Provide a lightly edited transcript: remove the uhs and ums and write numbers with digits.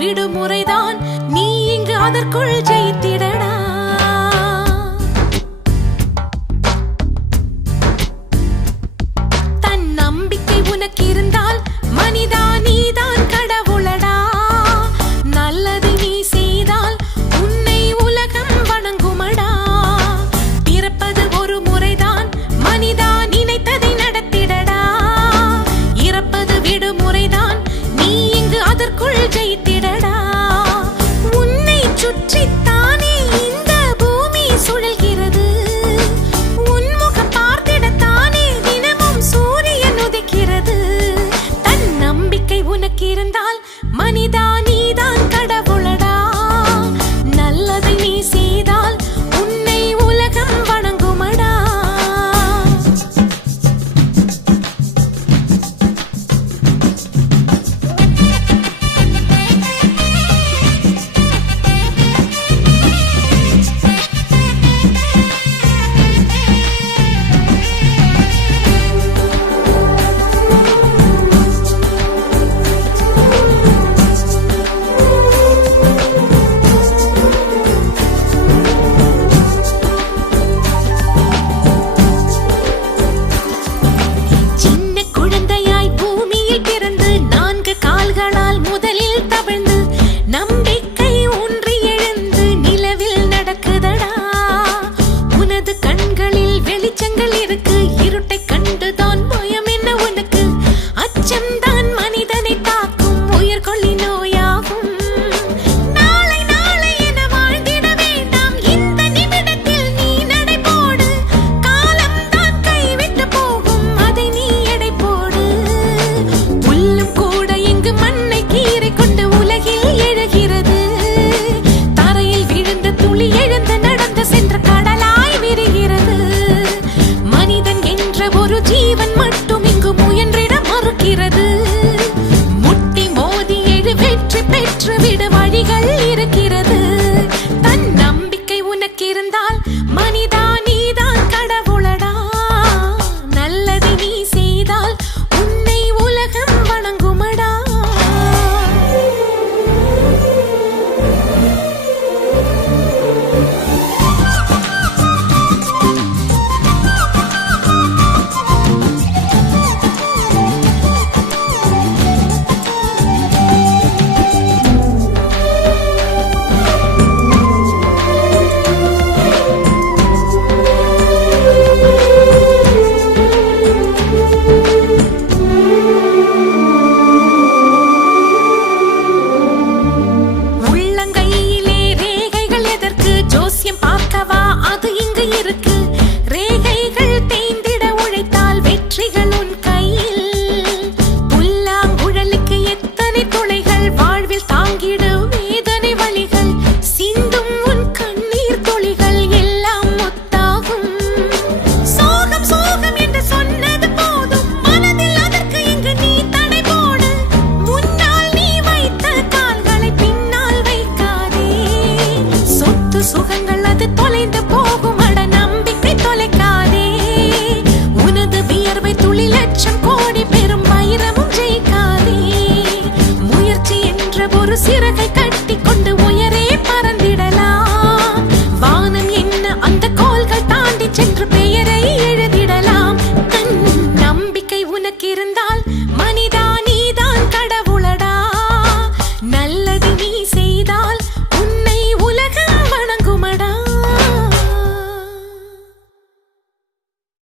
விடுமுறைதான், நீ இங்கு அதற்குள் ஜெயித்திடடா. தன் நம்பிக்கை உனக்கு இருந்தால் மனிதா நீதான் கடவுளடா. நல்லது நீ செய்தால் உன்னை உலகம் வணங்குமடா. பிறப்பது ஒரு முறைதான் மனிதா, நினைத்ததை நடத்திடடா. இறப்பது விடுமுறைதான், நீ இங்கு அதற்குள் ஜெயித்திடடா. உன்னை சுற்றித்தானே இந்த பூமி சுழல்கிறது. உன்முகம் பார்த்திடத்தானே தினமும் சூரியன் உதிக்கிறது. தன் நம்பிக்கை உனக்கு இருந்தால் மனிதா நீதான் கடவுளடா. நல்லதை நீ செய்தால் உன்னை உலகம் வணங்குமடா. ஜீவன் மட்டும் இங்கு முயன்றிட மறுக்கிறது. முட்டி மோதி எழு வெற்றி பெற்று விட வழிகள் இருக்கிறது. தன் நம்பிக்கை உனக்கு இருந்தால் மனிதா நீதான் கடவுளடா. நல்லதை நீ செய்தால் உன்னை உலகம் வணங்குமடா. அது இங்கு இருக்கு. ரேகைகள் தேய்ந்திட உழைத்தால் வெற்றிகள் உன் கையில். புல்லாங்குழலுக்கு எத்தனை துளைகள் வாழ்வில் தாங்கிட வேதனை வழிகள். சிந்தும் உன் கண்ணீர் துளிகள் எல்லாம் முத்தாகும். சோகம் சோகம் என்று சொன்னது போதும், மனதில் அதற்கு இங்கு நீ தடை போடு. முன்னால் நீ வைத்த கால்களை பின்னால் வைக்காதே. சொத்து சுகங்கள் அது தொலைந்து போகும், அட நம்பிக்கை தொலைக்காதே. உனது வியர்வை துளி லட்சம் கோடி பெரும் வைரமும் ஜெயிக்காதே. முயற்சி என்ற ஒரு சிறு